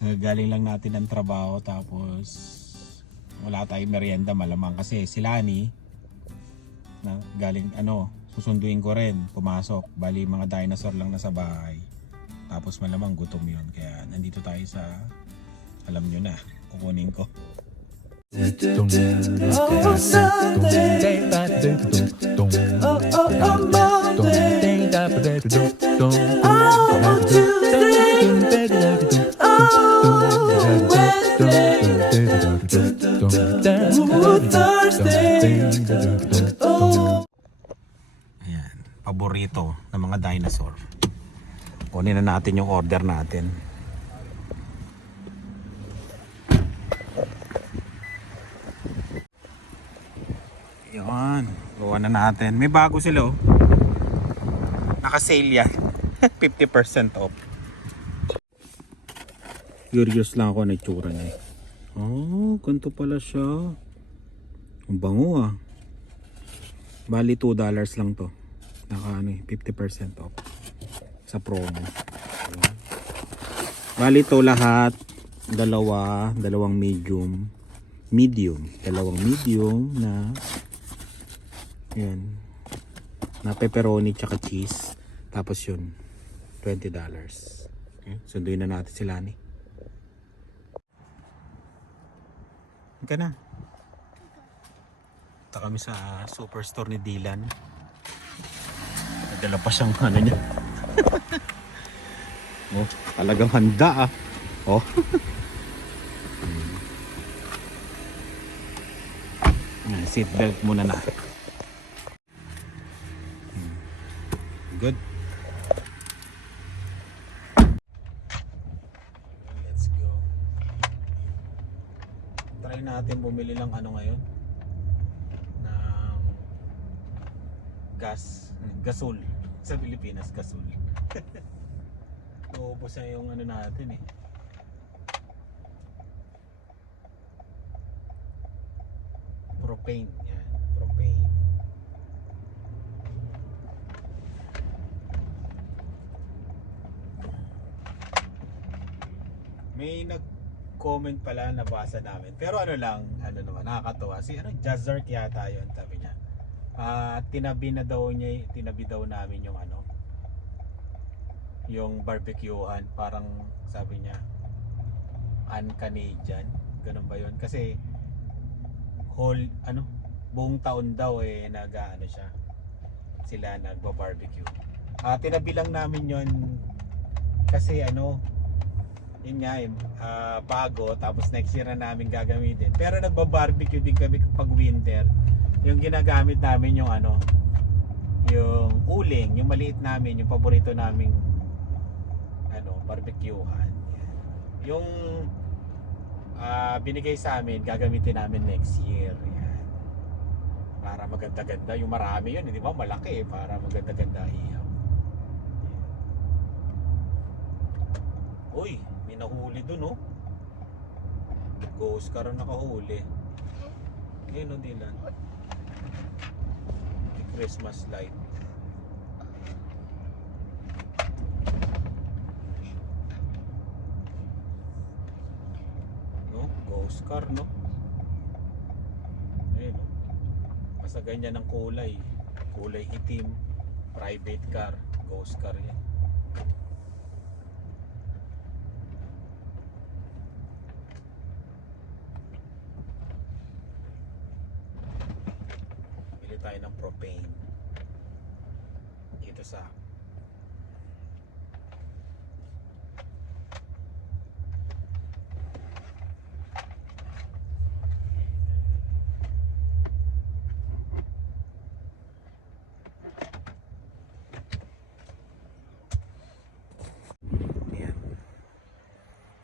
Galing lang natin ng trabaho tapos wala tayong merienda malamang kasi si Lani na galing susunduin ko rin pumasok. Bali mga dinosaur lang na sa bahay. Tapos malamang gutom yun. Kaya nandito tayo sa alam nyo na kukunin ko. Ayan, paborito ng mga dinosaur. Kunin na natin yung order natin. Yan, gawa na natin. May bago sila oh. Naka-sale yan. 50% off. Curious lang ako na itsura niya. Oh, ganito pala siya. Ang bango ah. Bali $2 lang to. Naka 50% off sa promo. Bali to lahat dalawang medium, dalawang medium na yan, na pepperoni tsaka cheese, tapos yun $20. Okay, sunduin na natin sila ni. Ka na. Punta kami sa superstore ni Dylan. Nadala pa siyang ano niya. Oh, talagang handa ah. Oh. Seatbelt muna na. Good. Let's go. Try natin bumili lang ngayon ng gasol sa Pilipinas, gasol. Uubos na yung natin eh. Propane, yan, propane. May nag-comment pala, nabasa namin. Pero naman, nakakatuwa. Si Jazzert yata yun, sabi niya. Tinabi daw namin yung yung barbecuehan, parang sabi niya un-Canadian, ganun ba yun? Kasi buong taon daw sila nagba-barbecue. Tinabi lang namin yun kasi yun nga bago, tapos next year na namin gagamitin. Pero nagba-barbecue din kami pag winter. Yung ginagamit namin yung yung uling, yung maliit namin, yung paborito naming barbecuehan. Yung binigay sa amin, gagamitin namin next year. Yan. Para maganda-ganda, yung marami yun, di ba? Malaki para maganda-ganda ihaw. Uy, may nahuli dun oh. Ghost car ang nakahuli. Ayun o Dylan. Christmas light. Ghost car no. Ayun oh. Basta ganyan ng kulay itim, private car, ghost car yan. Bili tayo ng propane dito sa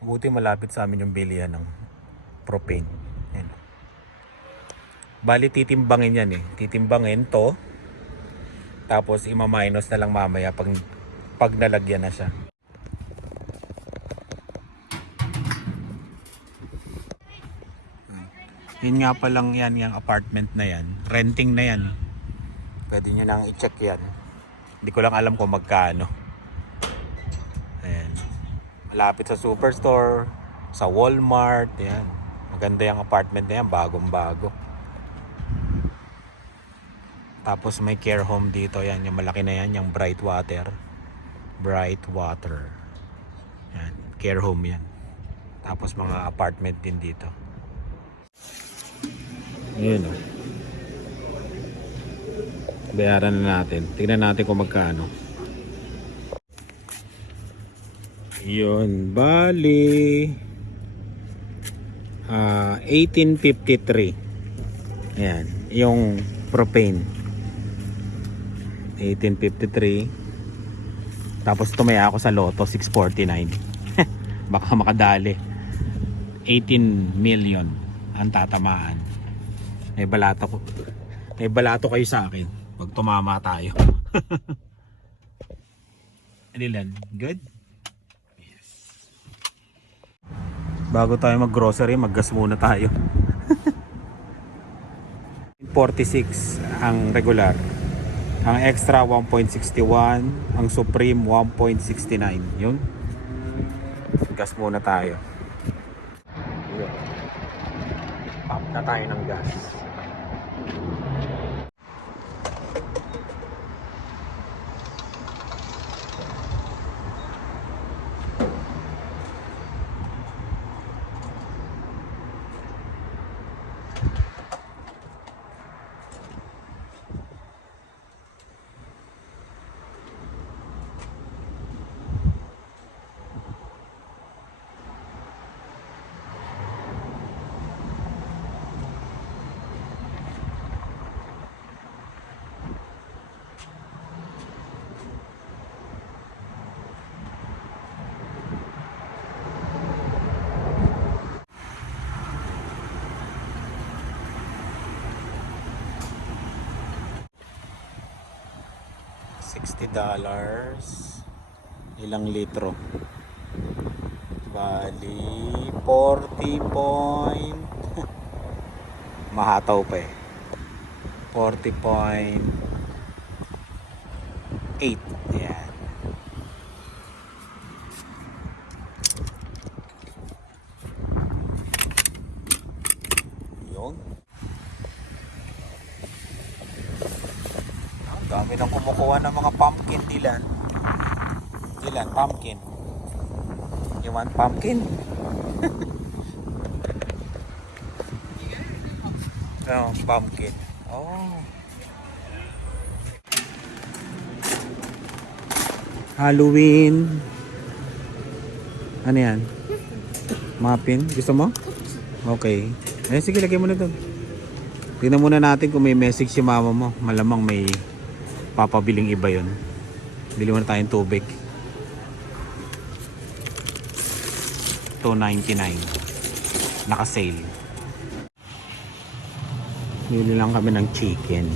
buti malapit sa amin yung bilihan ng propane. Yan. Bali titimbangin yan eh. Titimbangin to. Tapos ima-minus na lang mamaya pag nalagyan na siya. Yun nga palang yan, yung apartment na yan. Renting na yan. Pwede nyo nang i-check yan. Hindi ko lang alam kung magkano. Ayan. Malapit sa superstore. Sa Walmart, yan. Maganda yung apartment na yan, bagong bago. Tapos may care home dito, yan, yung malaki na yan, yung Brightwater. Yan, care home yan. Tapos mga apartment din dito. Ayun o. Bayaran na natin. Tingnan natin kung magkano. Yun, bali 1853. Ayan, yung propane 1853. Tapos tumaya ako sa Lotto 649. Baka makadali. 18 million ang tatamaan. May balato kayo sa akin pag tumama tayo. Adilan, good? Yes. Bago tayo mag-grocery, mag-gas muna tayo. 46 ang regular. Ang extra 1.61, ang supreme 1.69. Yun. Gas muna tayo. Yun. Pump na tayo ng gas. $60. Ilang litro? Bali 40 point mahataw pa eh. 40.8. Yan. Yun. Ang dami nang kumukuha ng mga pumpkin, Dylan. Dylan, pumpkin. You want pumpkin? Oh, pumpkin. Oh. Halloween. Ano yan? Muffin? Gusto mo? Okay. Eh, sige, lagay mo na doon. Tingnan muna natin kung may message si mama mo. Malamang may papabiling iba yun. Bili muna tayong tubig. $2.99. Naka-sale. Bili lang kami ng chicken.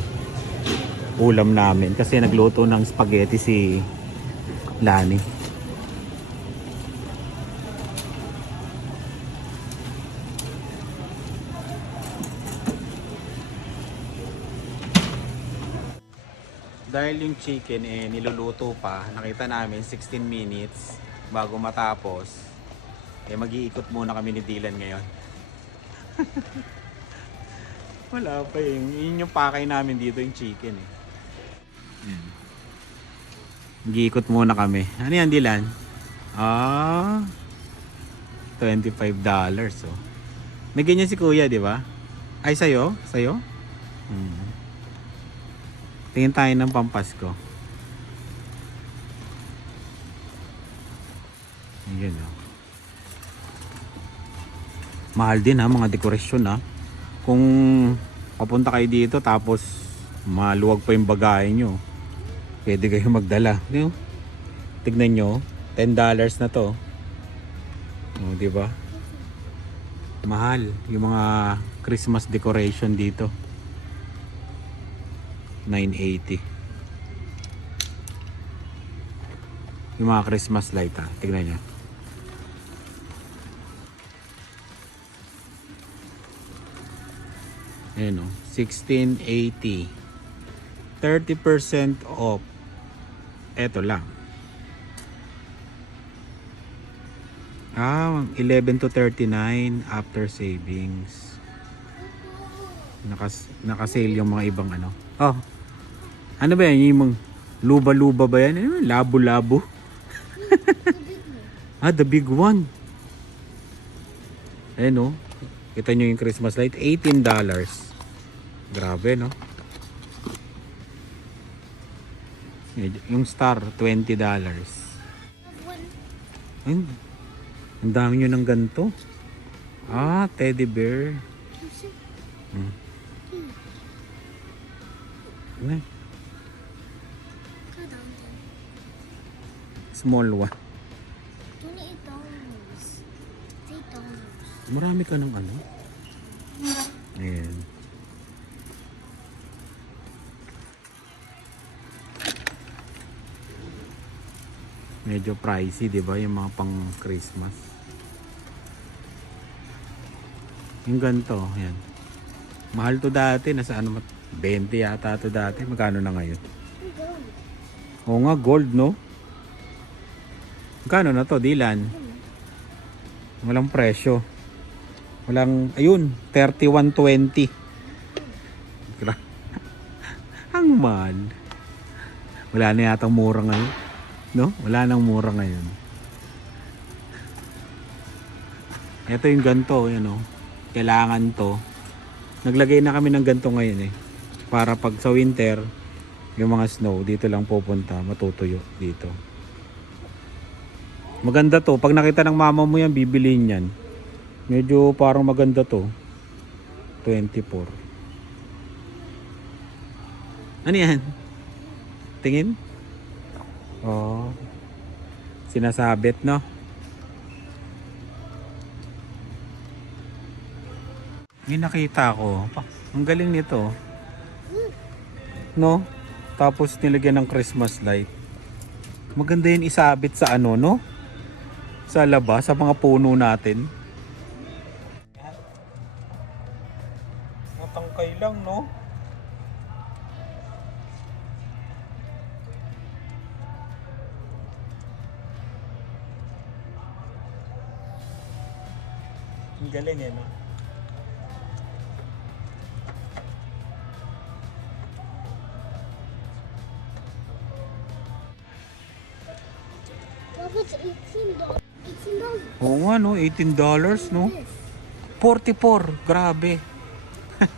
Ulam namin. Kasi nagluto ng spaghetti si Lani. Dahil yung chicken niluluto pa, nakita namin 16 minutes bago matapos. Mag-iikot muna kami ni Dylan ngayon. Wala pa yun yung pakay namin dito, yung chicken eh. Mag-iikot muna kami. Ano yan, Dylan? $25 oh. May ganyan si kuya, di ba? Ay, sa'yo? Sa'yo? Tingin tayo ng pampasko. Ayan oh. Mahal din ha, mga dekorasyon ha. Kung papunta kayo dito tapos maluwag pa yung bagahe nyo, pwede kayo magdala. Tignan nyo, $10 na to. O, diba? Mahal yung mga Christmas decoration dito. $9.80. Yung mga Christmas light ha, tignan nyo. Ayan o, $16.80. 30% off. Eto lang. 11 to 39 after savings. Naka-sale yung mga ibang ano. Oh, ano ba yan? Yung mga luba-luba ba yan? Ano, labo-labo? The big one. Ayan, oh. Kita nyo yung Christmas light. $18. Grabe, no? Yung star, $20. Ayun. Ang dami nyo ng ganito. Teddy bear. Ano? Small one. Marami ka ng ano? Ayan. Medyo pricey, di ba? Yung mga pang Christmas. Yung ganito, yan. Mahal to dati. Nasa ano, 20 yata to dati. Magkano na ngayon? Oo nga, gold, no? Magkano na to, Dylan? Walang presyo. Walang, ayun, 31.20. Ang mahal. Wala na yatang mura ngayon. No? Wala nang mura ngayon. Ito yung ganto, yun, no? Kailangan to. Naglagay na kami ng ganto ngayon, eh. Para pag sa winter, yung mga snow, dito lang pupunta, matutuyo dito. Maganda to. Pag nakita ng mama mo yan, bibiliin yan. Medyo parang maganda to. 24. Ano yan? Tingin? Oh. Sinasabit, no? May nakita ko. Ang galing nito. No? Tapos nilagyan ng Christmas light. Maganda yun isabit sa ano, no? Sa labas, sa mga puno natin. Matangkay lang, no? Ang galing, eh, no? Oo nga, no? $18, no? 44. Grabe.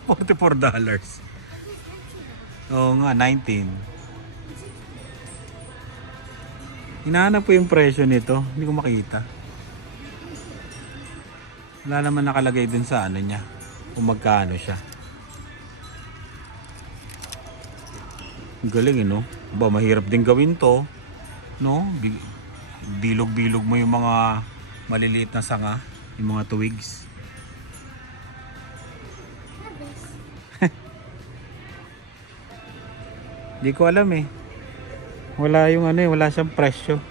$44. Oo nga, 19. Hinahanap ko yung presyo nito. Hindi ko makita. Wala naman nakalagay dun sa ano niya. Kung magkano siya. Ang galing, no? Ba, mahirap din gawin to. No? Bilog-bilog mo yung mga maliliit na sanga. Yung mga twigs. Di ko alam, eh. Wala yung ano, eh. Wala siyang presyo.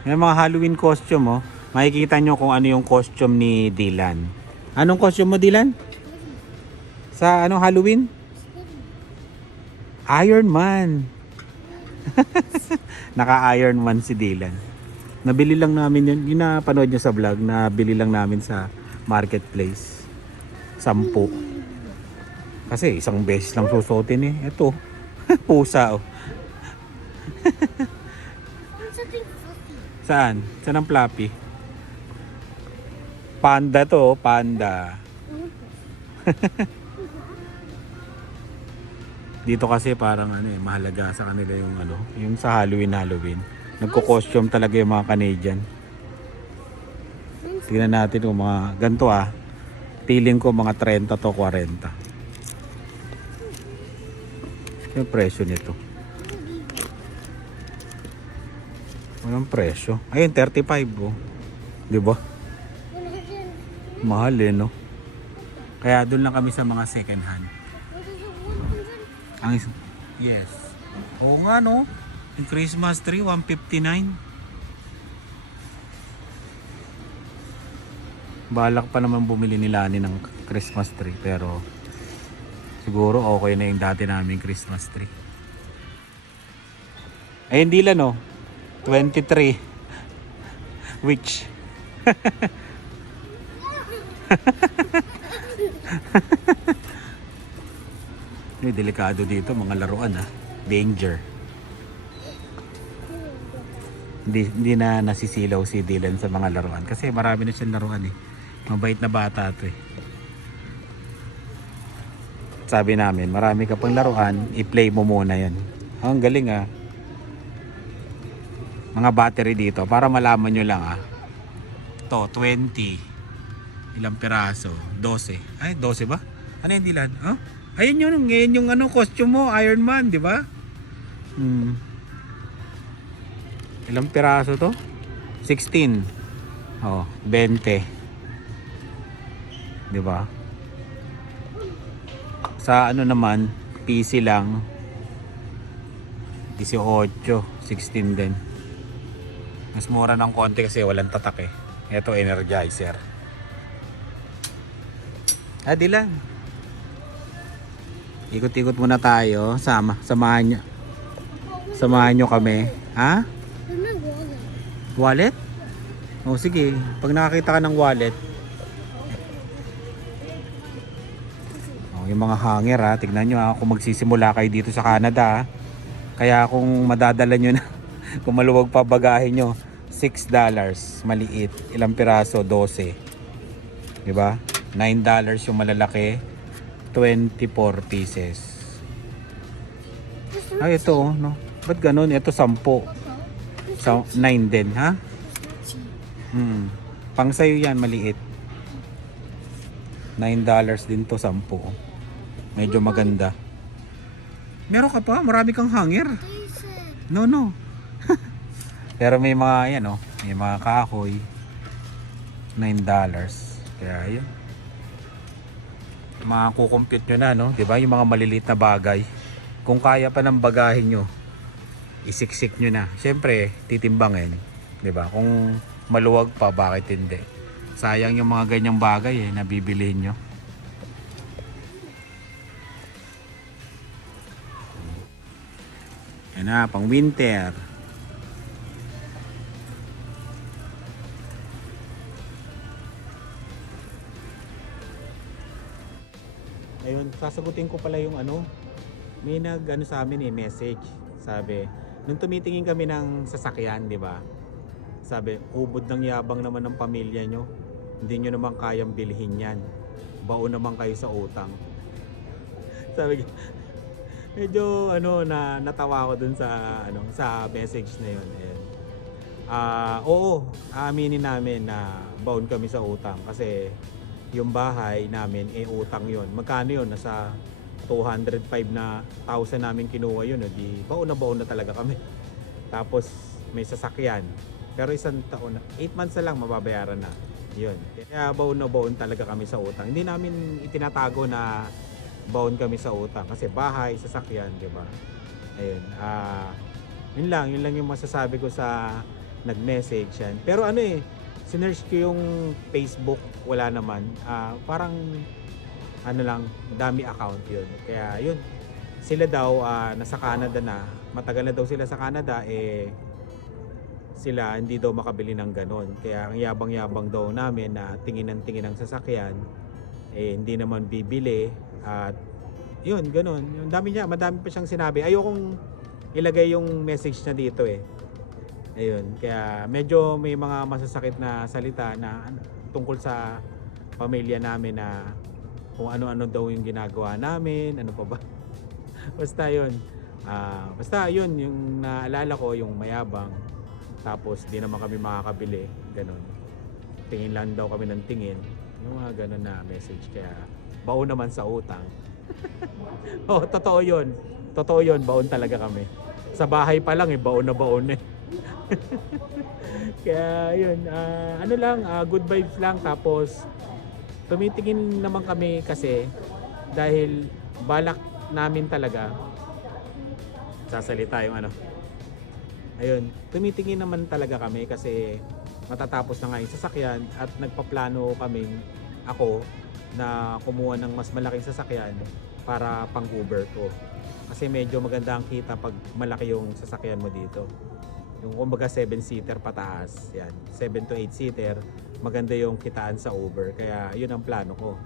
May mga Halloween costume, oh. Makikita nyo kung ano yung costume ni Dylan. Anong costume mo, Dylan? Sa ano, Halloween? Iron Man. Naka-Iron Man si Dylan. Nabili lang namin yun. Yung napanood nyo sa vlog, nabili lang namin sa marketplace. 10. Kasi isang beses lang susuotin, eh. Ito. Pusa, oh. Saan? Saan ang Fluffy? Panda to, panda. Dito kasi parang ano, eh, mahalaga sa kanila yung ano, yung sa Halloween. Nagko-costume talaga yung mga Canadian. Tingnan natin kung mga ganito, feeling ko mga 30 to 40. Yung presyo nito. Walang presyo. Ayun, 35, oh. Di ba? Mahal, eh, no? Kaya doon lang kami sa mga second hand. Yes. Oo nga, no? Yung Christmas tree, $159. Balak pa naman bumili ni Lani ng Christmas tree, pero siguro okay na yung dati naming Christmas tree. Ay, hindi lang, no? 23. Which? May delikado dito, mga laruan, ha? Danger. Hindi na nasisilaw si Dylan sa mga laruan kasi marami na siyang laruan eh. Mabait na bata to eh. Sabi namin, marami ka pang laruan, i-play mo muna yan. Ang galing ah. Mga battery dito, para malaman nyo lang ah. To 20. Ilang piraso? 12. Ay, 12 ba? Ano yung Dylan? Oh? Ayun yun, ngayon yung ano, costume mo, Iron Man, di ba? Ilang piraso to? 16. Oh, 20. Di ba? Sa ano naman, PC lang 18, 16 din. Mas mura ng konti kasi walang tatak eh. Ito Energizer. Di lang. Ikot-ikot muna tayo. Samahan nyo kami. Ha? Wallet? O sige, pag nakakita ka ng wallet. Yung mga hanger ha, tignan nyo ha, kung magsisimula kayo dito sa Canada ha. Kaya kung madadala nyo na, kung maluwag pa bagahe nyo, $6, maliit, ilang piraso, 12. Diba? $9 yung malalaki, 24 pieces. Ay ito oh, no? Ba't ganun? Ito 10. 9 din ha? Pang sayo yan, maliit. $9 din to, 10. Medyo maganda. Meron ka pa? Marami kang hanger. No. Pero may mga yan oh, may mga kahoy. $9. Kaya yun. Mga kukompute nyo na no, diba? Yung mga maliliit na bagay. Kung kaya pa ng bagahe nyo, isiksik nyo na. Siyempre, titimbangin. Diba? Kung maluwag pa, bakit hindi? Sayang yung mga ganyang bagay na bibilihin nyo. Yan na, pang winter. Ayun, sasagutin ko pala yung ano. May nag-ano sa amin message. Sabi, nung tumitingin kami ng sasakyan, di ba? Sabi, ubod ng yabang naman ng pamilya nyo. Hindi nyo naman kayang bilhin yan. Baon naman kayo sa utang. Sabi, medyo natawa ko dun sa message na yun. Oo, aminin namin na baon kami sa utang kasi yung bahay namin utang yun. Magkano yun? Nasa 205,000 namin kinuha yun. Di baon na talaga kami. Tapos may sasakyan. Pero isang taon na, 8 months na lang mababayaran na. Yun. Kaya baon talaga kami sa utang. Hindi namin itinatago na baon kami sa utang kasi bahay, sasakyan, di ba? Ayun. Yun lang yung masasabi ko sa nag-message yan. Pero sinearch ko yung Facebook, wala naman. Parang lang, dami account yun. Kaya yun, sila daw nasa Canada na, matagal na daw sila sa Canada, sila hindi daw makabili ng ganon. Kaya ang yabang-yabang daw namin na tingin ng sasakyan, hindi naman bibili. At yun, ganon. Madami pa siyang sinabi. Ayokong ilagay yung message na dito Ayun, kaya medyo may mga masasakit na salita na tungkol sa pamilya namin na kung ano-ano daw yung ginagawa namin, ano pa ba. Basta yun. Basta yun, yung naalala ko, yung mayabang. Tapos di naman kami makakabili, ganon. Tingin lang daw kami ng tingin. Yung mga ganon na message. Kaya baon naman sa utang. Oh, totoo yun. Totoo yun, baon talaga kami. Sa bahay pa lang baon na baon Kaya yun, good vibes lang. Tapos tumitingin naman kami kasi dahil balak namin talaga sasalita yung ayun, tumitingin naman talaga kami kasi matatapos na nga yung sasakyan at nagpaplano ako na kumuha ng mas malaking sasakyan para pang Uber ko. Kasi medyo maganda ang kita pag malaki yung sasakyan mo dito. Yung kumbaga 7-seater pataas, yan. 7 to 8-seater, maganda yung kitaan sa Uber. Kaya yun ang plano ko.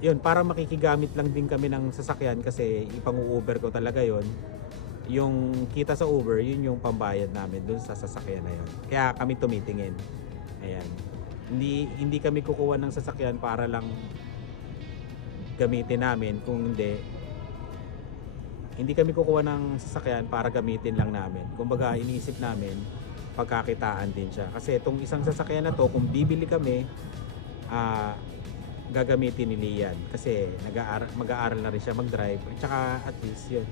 Yun, para makikigamit lang din kami ng sasakyan kasi ipang-Uber ko talaga yun. Yung kita sa Uber, yun yung pambayad namin dun sa sasakyan na yun. Kaya kami tumitingin. Ayan. Hindi kami kukuha ng sasakyan para lang gamitin namin, kung hindi kami kukuha ng sasakyan para gamitin lang namin. Kumbaga iniisip namin pagkakitaan din siya. Kasi itong isang sasakyan na to, kung bibili kami, gagamitin ni Lian kasi mag-aaral na rin siya mag-drive. At saka at least yun,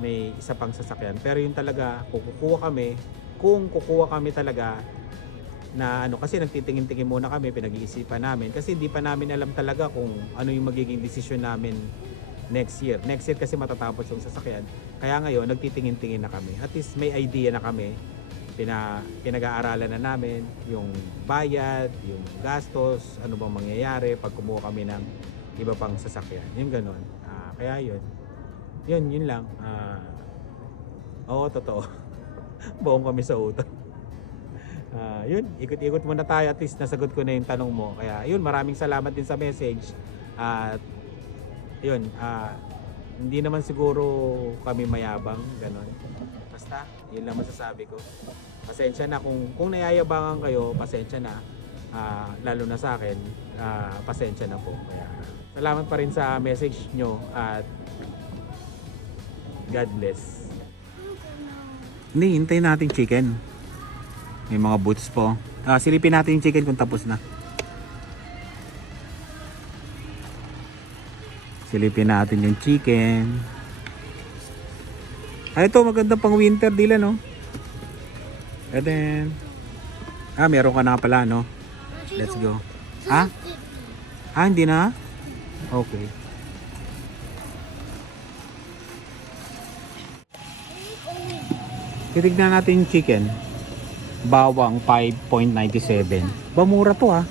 may isa pang sasakyan. Pero yun talaga, kung kukuha kami talaga na ano, kasi nagtitingin-tingin muna kami, pinag-iisipan namin kasi hindi pa namin alam talaga kung ano yung magiging desisyon namin next year kasi matatapos yung sasakyan. Kaya ngayon nagtitingin-tingin na kami, at least may idea na kami, pinag-aaralan na namin yung bayad, yung gastos, ano bang mangyayari pag kumuha kami ng iba pang sasakyan, yung ganon. Kaya yun lang. Oo, totoo. Buong kami sa utang. Yun, ikot-ikot muna tayo, at least nasagot ko na yung tanong mo. Kaya yun, maraming salamat din sa message. At yun, hindi naman siguro kami mayabang, ganon. Basta, yun lang masasabi ko. Pasensya na kung nayayabangan kayo, pasensya na. Lalo na sa akin, pasensya na po. Kaya salamat pa rin sa message nyo at God bless. Hindi, hintayin natin chicken. May mga boots po. Silipin natin yung chicken kung tapos na. Silipin natin yung chicken. Ito maganda pang winter dila, no? And then meron ka na pala, no? Let's go. Hindi na? Okay. Titignan natin yung chicken. Bawang 5.97. Mura to, ha.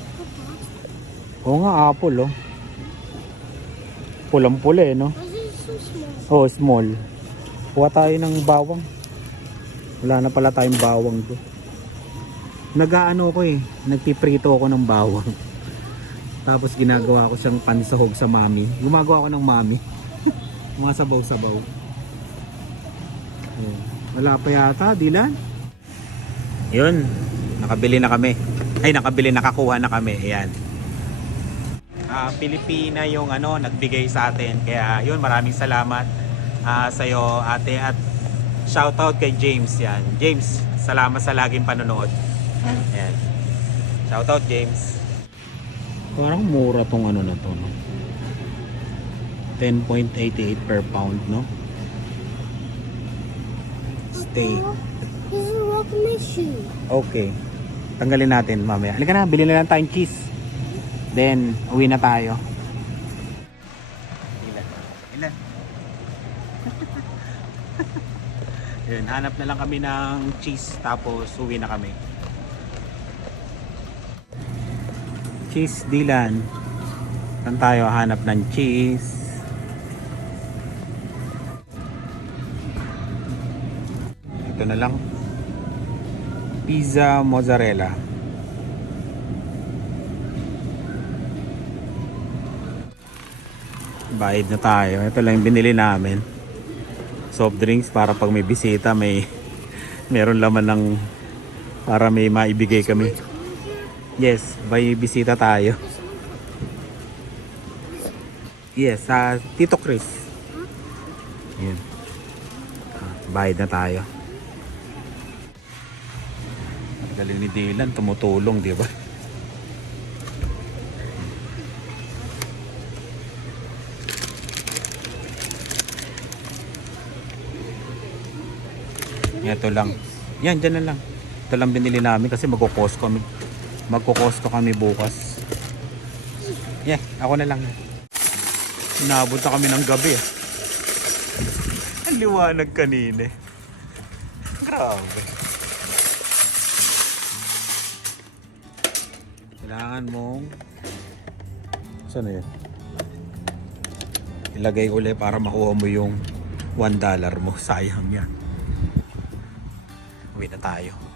Oo nga, apple, oh. Pulang-pula, no? Oh, small. Kuha tayo ng bawang. Wala na pala tayong bawang to. Nag-aano ko nagpiprito ako ng bawang. Tapos ginagawa ko siyang pansahog sa mami. Gumagawa ko ng mami. Mga sabaw-sabaw. Wala pa yata, Dylan? Yun, nakakuha na kami. Ayan. Pilipina yung nagbigay sa atin. Kaya yun, maraming salamat sa iyo, ate, at shoutout kay James. Yan. James, salamat sa laging panonood. Ayan. Shoutout, James. Parang mura tong na to, no? 10.88 per pound, no? Steak. Okay. Tanggalin natin mamaya. Halika na, bilhin na lang tayong cheese. Then, uwi na tayo. Ilan? Yun, hanap na lang kami ng cheese, tapos uwi na kami. Cheese, Dylan. Saan tayo hanap ng cheese? Ito na lang. Pizza mozzarella. Bayad na tayo. Ito lang yung binili namin. Soft drinks para pag may bisita, meron laman ng para may maibigay kami. Yes, may bisita tayo. Yes, Tito Chris. Yan. Bayad na tayo. Galing ni Dylan, tumutulong, di ba? Ito lang. Yan, dyan na lang. Ito lang binili namin kasi magkukosco kami bukas. Yeah, ako na lang. Inabot na kami ng gabi. Ang liwanag kanina. Grabe. Kailangan mong... Saan na yun? ilagay uli para makuha mo yung $1 mo. Sayang yan. Uwi na tayo.